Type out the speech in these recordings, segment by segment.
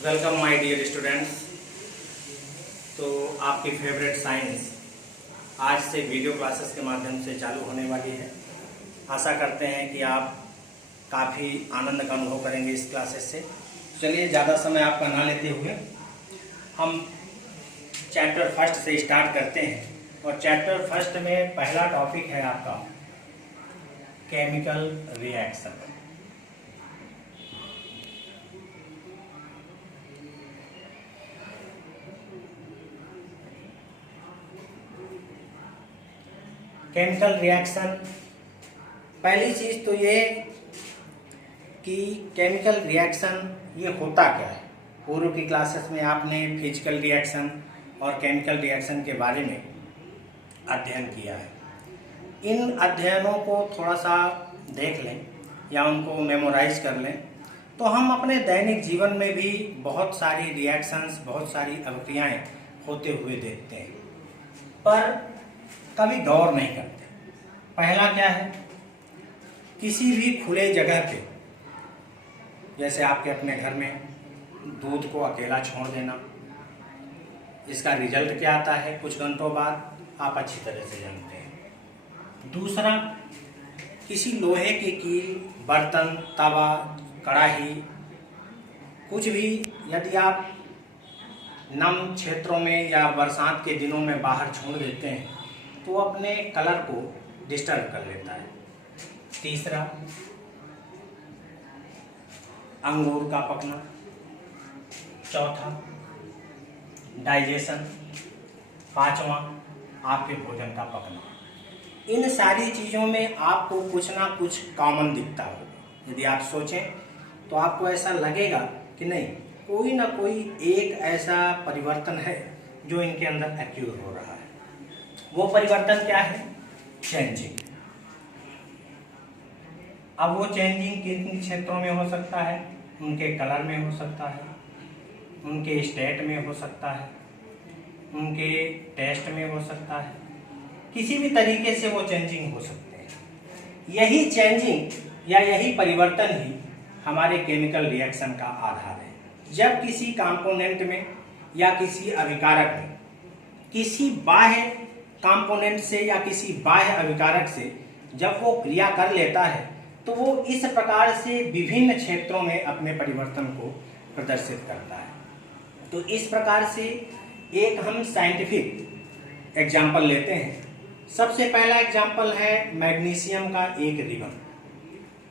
Welcome my dear students. तो आपकी favourite science आज से वीडियो क्लासेस के माध्यम से चालू होने वाली है। आशा करते हैं कि आप काफ़ी आनंद का अनुभव करेंगे इस क्लासेस से। चलिए ज़्यादा समय आपका ना लेते हुए हम चैप्टर फर्स्ट से स्टार्ट करते हैं। और चैप्टर फर्स्ट में पहला टॉपिक है आपका केमिकल रिएक्शन। केमिकल रिएक्शन, पहली चीज़ तो ये कि केमिकल रिएक्शन ये होता क्या है। पूर्व की क्लासेस में आपने फिजिकल रिएक्शन और केमिकल रिएक्शन के बारे में अध्ययन किया है। इन अध्ययनों को थोड़ा सा देख लें या उनको मेमोराइज कर लें तो हम अपने दैनिक जीवन में भी बहुत सारी रिएक्शंस, बहुत सारी अभिक्रियाएं होते हुए देखते हैं, पर कभी गौर नहीं करते। पहला क्या है, किसी भी खुले जगह पे, जैसे आपके अपने घर में दूध को अकेला छोड़ देना, इसका रिजल्ट क्या आता है कुछ घंटों बाद आप अच्छी तरह से जानते हैं। दूसरा, किसी लोहे की कील, बर्तन, तवा, कढ़ाई, कुछ भी यदि आप नम क्षेत्रों में या बरसात के दिनों में बाहर छोड़ देते हैं तो अपने कलर को डिस्टर्ब कर लेता है। तीसरा, अंगूर का पकना। चौथा, डाइजेशन। पांचवा, आपके भोजन का पकना। इन सारी चीज़ों में आपको कुछ ना कुछ कॉमन दिखता होगा। यदि आप सोचें तो आपको ऐसा लगेगा कि नहीं, कोई ना कोई एक ऐसा परिवर्तन है जो इनके अंदर एक्यूर हो रहा है। वो परिवर्तन क्या है? चेंजिंग। अब वो चेंजिंग किन किन क्षेत्रों में हो सकता है? उनके कलर में हो सकता है, उनके स्टेट में हो सकता है, उनके टेस्ट में हो सकता है, किसी भी तरीके से वो चेंजिंग हो सकते हैं। यही चेंजिंग या यही परिवर्तन ही हमारे केमिकल रिएक्शन का आधार है। जब किसी कंपोनेंट में या किसी अभिकारक में किसी बाह्य कंपोनेंट से या किसी बाह्य अभिकारक से जब वो क्रिया कर लेता है तो वो इस प्रकार से विभिन्न क्षेत्रों में अपने परिवर्तन को प्रदर्शित करता है। तो इस प्रकार से एक हम साइंटिफिक एग्जाम्पल लेते हैं। सबसे पहला एग्जाम्पल है मैग्नीशियम का एक रिबन।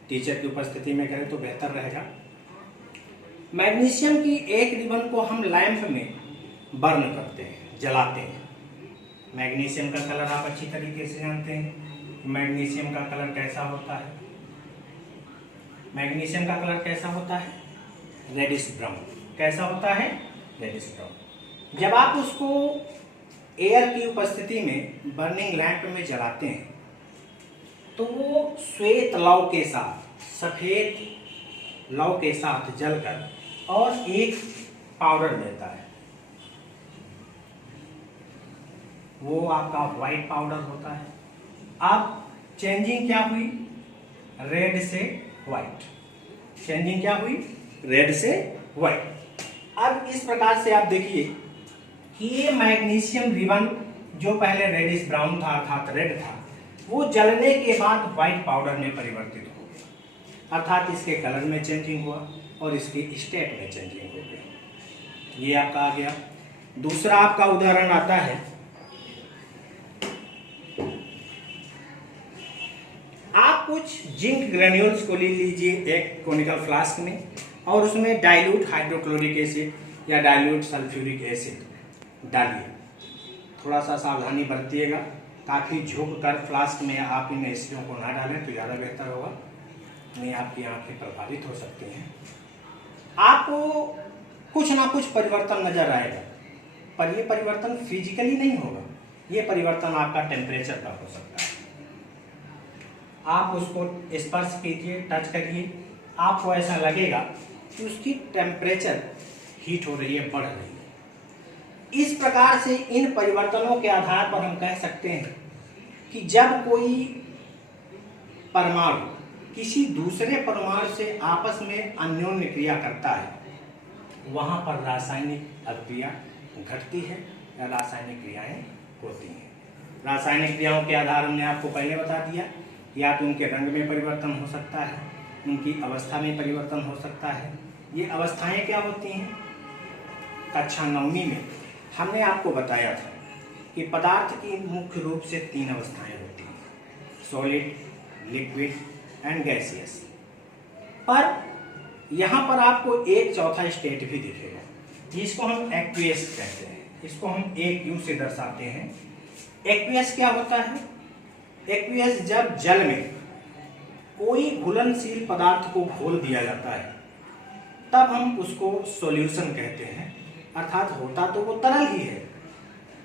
टीचर की उपस्थिति में करें तो बेहतर रहेगा। मैग्नीशियम की एक रिबन को हम लैंप में बर्न करते हैं, जलाते हैं। मैग्नीशियम का कलर आप अच्छी तरीके से जानते हैं। मैग्नीशियम का कलर कैसा होता है? मैग्नीशियम का कलर कैसा होता है? Reddish brown. कैसा होता है? Reddish brown. जब आप उसको एयर की उपस्थिति में बर्निंग लैंप में जलाते हैं तो वो श्वेत लौ के साथ, सफेद लौ के साथ जलकर और एक पाउडर देता है। वो आपका व्हाइट पाउडर होता है। अब चेंजिंग क्या हुई? रेड से व्हाइट। चेंजिंग क्या हुई? रेड से व्हाइट। अब इस प्रकार से आप देखिए कि ये मैग्नीशियम रिबन जो पहले रेडिश ब्राउन था अर्थात रेड था, वो जलने के बाद व्हाइट पाउडर में परिवर्तित हो गया, अर्थात इसके कलर में चेंजिंग हुआ और इसके स्टेट में चेंजिंग हो गई। ये आपका आ गया। दूसरा आपका उदाहरण आता है, आप कुछ जिंक ग्रेन्यूल्स को ले लीजिए एक कोनिकल फ्लास्क में और उसमें डाइल्यूट हाइड्रोक्लोरिक एसिड या डाइल्यूट सल्फ्यूरिक एसिड डालिए। थोड़ा सा सावधानी बरतिएगा, काफ़ी झुक कर फ्लास्क में आप इन एसिडों को ना डालें तो ज़्यादा बेहतर होगा, नहीं आपकी आंखें प्रभावित हो सकती हैं। आपको कुछ ना कुछ परिवर्तन नजर आएगा, पर यह परिवर्तन फिजिकली नहीं होगा। ये परिवर्तन आपका टेम्परेचर का हो सकता है। आप उसको स्पर्श कीजिए, टच करिए, आपको ऐसा लगेगा कि उसकी टेम्परेचर हीट हो रही है, बढ़ रही है। इस प्रकार से इन परिवर्तनों के आधार पर हम कह सकते हैं कि जब कोई परमाणु किसी दूसरे परमाणु से आपस में अन्योन्य क्रिया करता है, वहाँ पर रासायनिक अभिक्रिया घटती है या रासायनिक क्रियाएं होती हैं। रासायनिक क्रियाओं के आधार हमने आपको पहले बता दिया कि या तो उनके रंग में परिवर्तन हो सकता है, उनकी अवस्था में परिवर्तन हो सकता है। ये अवस्थाएं क्या होती हैं? कक्षा 9वीं में हमने आपको बताया था कि पदार्थ की मुख्य रूप से 3 अवस्थाएं होती हैं, सॉलिड, लिक्विड एंड गैसियस। पर यहाँ पर आपको एक चौथा स्टेट भी दिखेगा जिसको हम एक्वियस कहते हैं। इसको हम एक यू से दर्शाते हैं। एक्वियस क्या होता है? एक्वियस जब जल में कोई घुलनशील पदार्थ को घोल दिया जाता है तब हम उसको सॉल्यूशन कहते हैं, अर्थात होता तो वो तरल ही है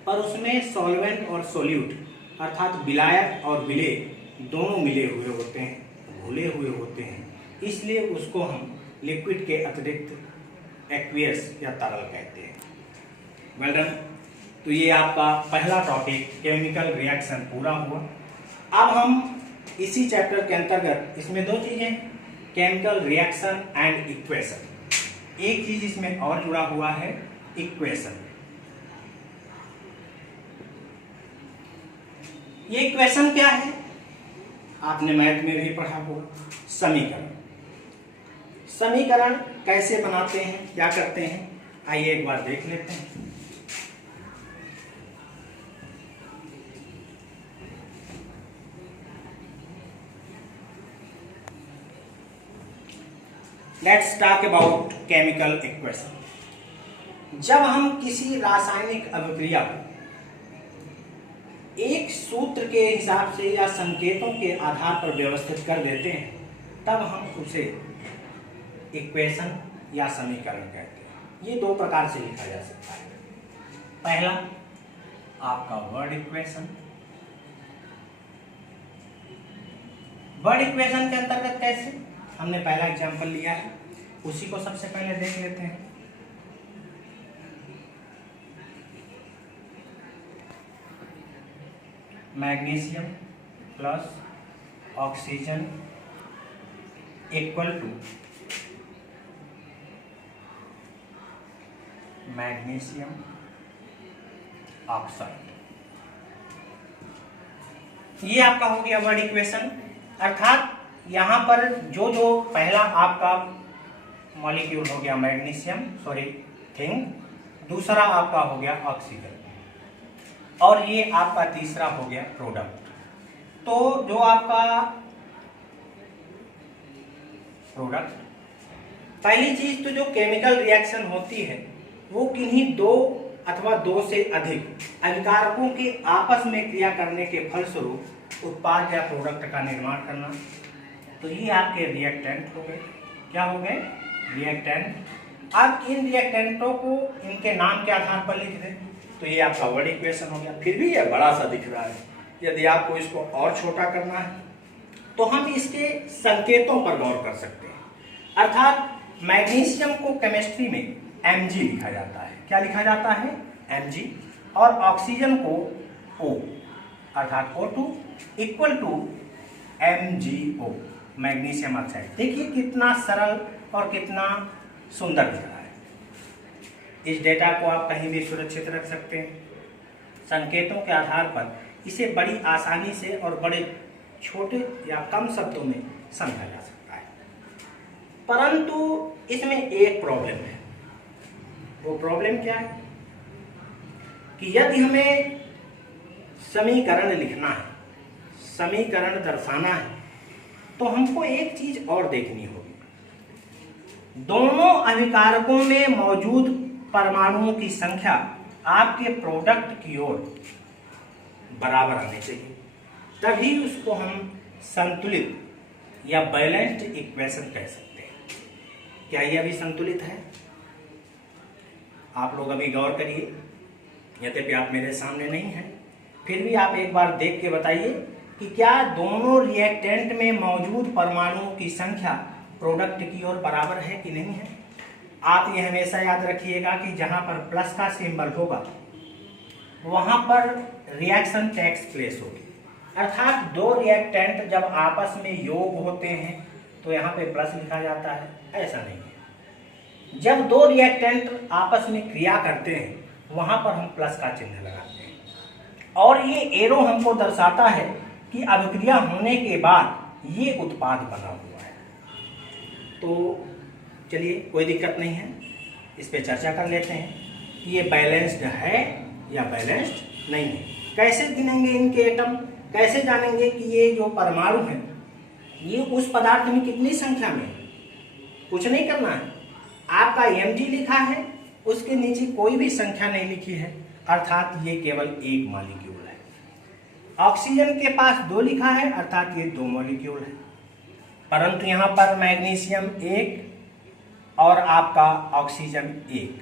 पर उसमें सॉल्वेंट और सॉल्यूट अर्थात विलायक और विलेय दोनों मिले हुए होते हैं, घुले हुए होते हैं, इसलिए उसको हम लिक्विड के अतिरिक्त एक्वियस या तरल कहते हैं। Well done. तो ये आपका पहला टॉपिक केमिकल रिएक्शन पूरा हुआ। अब हम इसी चैप्टर के अंतर्गत इसमें 2 चीजें, केमिकल रिएक्शन एंड इक्वेशन, एक चीज इसमें और जुड़ा हुआ है, इक्वेशन। ये इक्वेशन क्या है? आपने मैथ में भी पढ़ा होगा, समीकरण। समीकरण कैसे बनाते हैं, क्या करते हैं, आइए एक बार देख लेते हैं। Let's talk about chemical equation. जब हम किसी रासायनिक अभिक्रिया को एक सूत्र के हिसाब से या संकेतों के आधार पर व्यवस्थित कर देते हैं तब हम उसे इक्वेशन या समीकरण कहते हैं। ये 2 प्रकार से लिखा जा सकता है। पहला आपका वर्ड इक्वेशन। वर्ड इक्वेशन के अंतर्गत कैसे? हमने पहला एग्जांपल लिया है, उसी को सबसे पहले देख लेते हैं। Magnesium plus oxygen equal to magnesium oxide. ये आपका हो गया वर्ड इक्वेशन। अर्थात यहाँ पर जो पहला आपका मॉलिक्यूल हो गया मैग्नीशियम, थिंग, दूसरा आपका हो गया ऑक्सीजन और ये आपका तीसरा हो गया प्रोडक्ट। तो जो आपका प्रोडक्ट, पहली चीज तो जो केमिकल रिएक्शन होती है वो किन्हीं 2 अथवा 2 से अधिक अभिकारकों के आपस में क्रिया करने के फलस्वरूप उत्पाद या प्रोडक्ट का निर्माण करना। तो ये आपके रिएक्टेंट हो गए। क्या हो गए? रिएक्टेंट। अब इन रिएक्टेंटों को इनके नाम के आधार पर लिख दें तो ये आपका वर्ड इक्वेशन हो गया। फिर भी ये बड़ा सा दिख रहा है, यदि आपको इसको और छोटा करना है तो हम इसके संकेतों पर गौर कर सकते हैं। अर्थात मैग्नीशियम को केमिस्ट्री में Mg लिखा जाता है। क्या लिखा जाता है? Mg। और ऑक्सीजन को O अर्थात O2 equal to MgO, magnesium oxide. देखिए कितना सरल और कितना सुंदर दिख रहा है। इस डेटा को आप कहीं भी सुरक्षित रख सकते हैं। संकेतों के आधार पर इसे बड़ी आसानी से और बड़े छोटे या कम शब्दों में समझा जा सकता है। परंतु इसमें एक प्रॉब्लम है। वो प्रॉब्लम क्या है कि यदि हमें समीकरण लिखना है, समीकरण दर्शाना है तो हमको एक चीज और देखनी होगी। दोनों अभिकारकों में मौजूद परमाणुओं की संख्या आपके प्रोडक्ट की ओर बराबर आनी चाहिए, तभी उसको हम संतुलित या बैलेंस्ड इक्वेशन कह सकते हैं। क्या ये अभी संतुलित है? आप लोग अभी गौर करिए, यद्यपि आप मेरे सामने नहीं हैं, फिर भी आप एक बार देख के बताइए कि क्या दोनों रिएक्टेंट में मौजूद परमाणुओं की संख्या प्रोडक्ट की ओर बराबर है कि नहीं है। आप ये हमेशा याद रखिएगा कि जहां पर प्लस का सिंबल होगा वहां पर रिएक्शन टेक्स प्लेस होगी। अर्थात 2 रिएक्टेंट जब आपस में योग होते हैं तो यहाँ पे प्लस लिखा जाता है, ऐसा नहीं है। जब दो रिएक्टेंट आपस में क्रिया करते हैं वहां पर हम प्लस का चिन्ह लगाते हैं और ये एरो हमको दर्शाता है कि अभिक्रिया होने के बाद ये उत्पाद बना हुआ है। तो चलिए कोई दिक्कत नहीं है, इस पे चर्चा कर लेते हैं कि ये बैलेंस्ड है या बैलेंस्ड नहीं है। कैसे गिनेंगे इनके एटम, कैसे जानेंगे कि ये जो परमाणु है ये उस पदार्थ में कितनी संख्या में है। कुछ नहीं करना है, आपका Mg लिखा है उसके नीचे कोई भी संख्या नहीं लिखी है, अर्थात ये केवल एक मॉलिक्यूल है। ऑक्सीजन के पास 2 लिखा है, अर्थात ये 2 मॉलिक्यूल है। परंतु यहाँ पर मैग्नीशियम 1 और आपका ऑक्सीजन 1,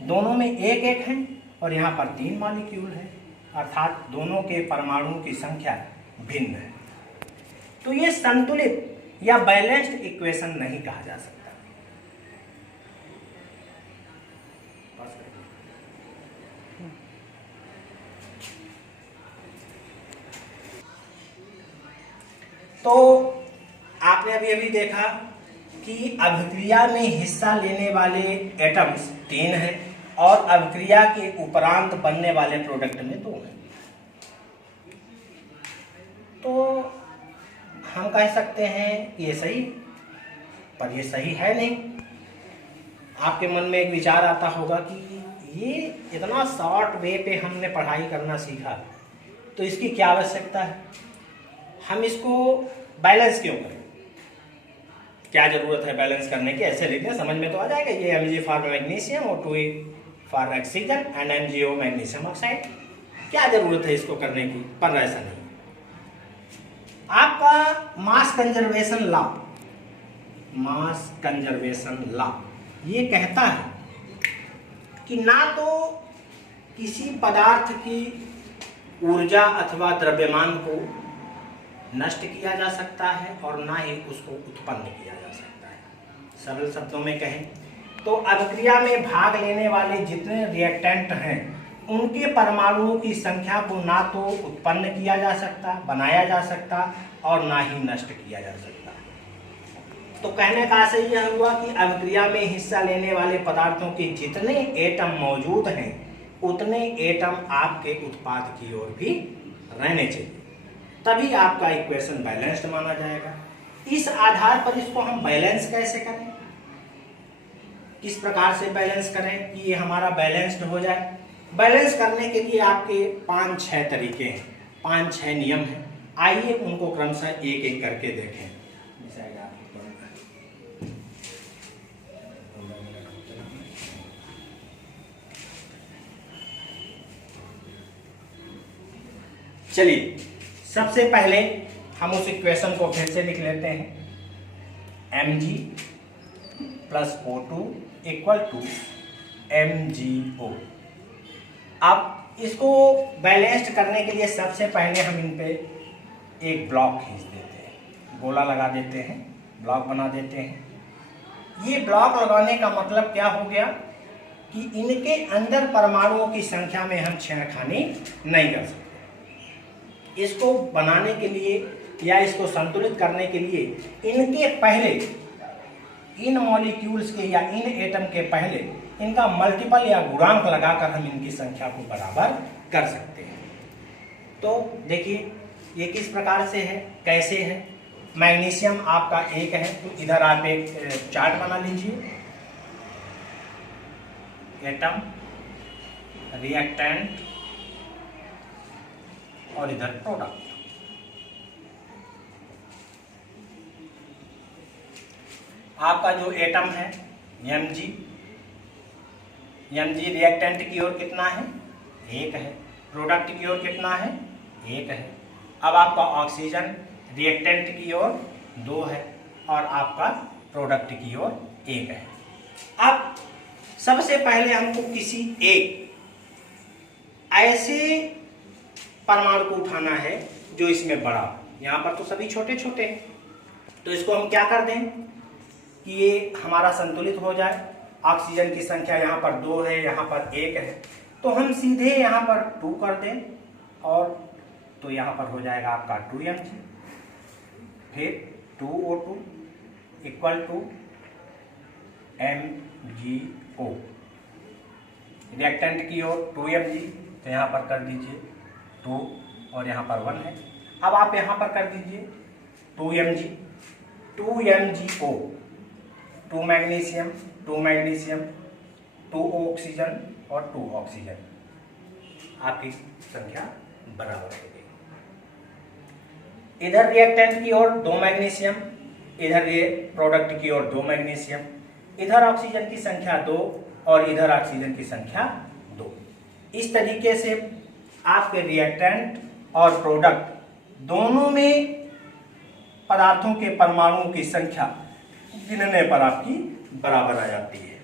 दोनों में 1-1 है और यहाँ पर 3 मॉलिक्यूल है, अर्थात दोनों के परमाणुओं की संख्या भिन्न है। तो ये संतुलित या बैलेंस्ड इक्वेशन नहीं कहा जा सकता। तो आपने अभी देखा कि अभिक्रिया में हिस्सा लेने वाले एटम्स 3 हैं और अभिक्रिया के उपरांत बनने वाले प्रोडक्ट में 2 हैं। तो हम कह सकते हैं ये सही, पर ये सही है नहीं। आपके मन में एक विचार आता होगा कि ये इतना शॉर्ट वे पे हमने पढ़ाई करना सीखा तो इसकी क्या आवश्यकता है, हम इसको बैलेंस क्यों करें, क्या जरूरत है बैलेंस करने की। ऐसे लिखने समझ में तो आ जाएगा, ये Mg फॉर मैग्नीशियम और 2A for oxygen and MgO magnesium oxide, क्या जरूरत है इसको करने की, पर ऐसा नहीं। आपका मास कंजर्वेशन लॉ ये कहता है कि ना तो किसी पदार्थ की ऊर्जा अथवा द्रव्यमान को नष्ट किया जा सकता है और ना ही उसको उत्पन्न किया जा सकता है। सरल शब्दों में कहें तो अभिक्रिया में भाग लेने वाले जितने रिएक्टेंट हैं उनके परमाणुओं की संख्या को ना तो उत्पन्न किया जा सकता, बनाया जा सकता और ना ही नष्ट किया जा सकता। तो कहने का आशय यह हुआ कि अभिक्रिया में हिस्सा लेने वाले पदार्थों के जितने एटम मौजूद हैं उतने एटम आपके उत्पाद की ओर भी रहने चाहिए, तभी आपका इक्वेशन बैलेंस्ड माना जाएगा। इस आधार पर इसको हम बैलेंस कैसे करें, किस प्रकार से बैलेंस करें कि ये हमारा बैलेंस्ड हो जाए। बैलेंस करने के लिए आपके 5-6 तरीके हैं, 5-6 नियम हैं। आइए उनको क्रमशः एक एक करके देखें। चलिए सबसे पहले हम उस इक्वेशन को फिर से लिख लेते हैं, Mg plus O2 equal to MgO। अब इसको बैलेंस्ड करने के लिए सबसे पहले हम इन पे एक ब्लॉक खींच देते हैं, गोला लगा देते हैं, ब्लॉक बना देते हैं। ये ब्लॉक लगाने का मतलब क्या हो गया कि इनके अंदर परमाणुओं की संख्या में हम छेड़खानी नहीं कर सकते। इसको बनाने के लिए या इसको संतुलित करने के लिए इनके पहले, इन मॉलिक्यूल्स के या इन एटम के पहले इनका मल्टीपल या गुणांक लगाकर हम इनकी संख्या को बराबर कर सकते हैं। तो देखिए ये किस प्रकार से है, कैसे है। मैग्नीशियम आपका 1 है तो इधर आप एक चार्ट बना लीजिए, एटम, रिएक्टेंट और इधर प्रोडक्ट। आपका जो एटम है Mg रिएक्टेंट की ओर कितना है, 1 है। प्रोडक्ट की ओर कितना है, 1 है। अब आपका ऑक्सीजन रिएक्टेंट की ओर 2 है और आपका प्रोडक्ट की ओर 1 है। अब सबसे पहले हमको किसी एक ऐसे परमाणु को उठाना है जो इसमें बड़ा, यहाँ पर तो सभी छोटे छोटे हैं, तो इसको हम क्या कर दें कि ये हमारा संतुलित हो जाए। ऑक्सीजन की संख्या यहाँ पर 2 है, यहाँ पर 1 है, तो हम सीधे यहाँ पर 2 कर दें और तो यहाँ पर हो जाएगा आपका 2Mg, फिर 2O2 equal to MgO। Reactant की ओर 2Mg, तो यहाँ पर कर दीजिए 2 और यहाँ पर 1 है। अब आप यहाँ पर कर दीजिए 2Mg, 2MgO, 2 magnesium 2 magnesium, 2 oxygen और 2 ऑक्सीजन, आपकी संख्या बराबर हो गई। इधर रिएक्टेंट की ओर 2 मैग्नीशियम, इधर ये प्रोडक्ट की ओर 2 मैग्नीशियम, इधर ऑक्सीजन की संख्या 2 और इधर ऑक्सीजन की संख्या 2। इस तरीके से आपके रिएक्टेंट और प्रोडक्ट दोनों में पदार्थों के परमाणुओं की संख्या गिनने पर आपकी बराबर आ जाती है।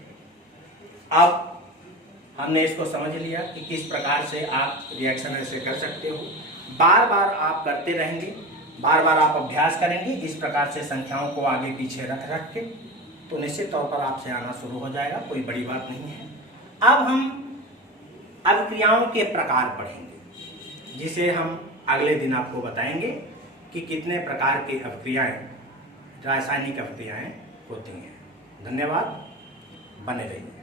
अब हमने इसको समझ लिया कि किस प्रकार से आप रिएक्शन ऐसे कर सकते हो। बार बार आप करते रहेंगे, बार बार आप अभ्यास करेंगे इस प्रकार से संख्याओं को आगे पीछे रख रख के, तो निश्चित तौर पर आपसे आना शुरू हो जाएगा, कोई बड़ी बात नहीं है। अब हम अभिक्रियाओं के प्रकार पढ़ेंगे, जिसे हम अगले दिन आपको बताएंगे कि कितने प्रकार की अभिक्रियाएं, रासायनिक अभिक्रियाएं होती हैं। धन्यवाद, बने रहिए।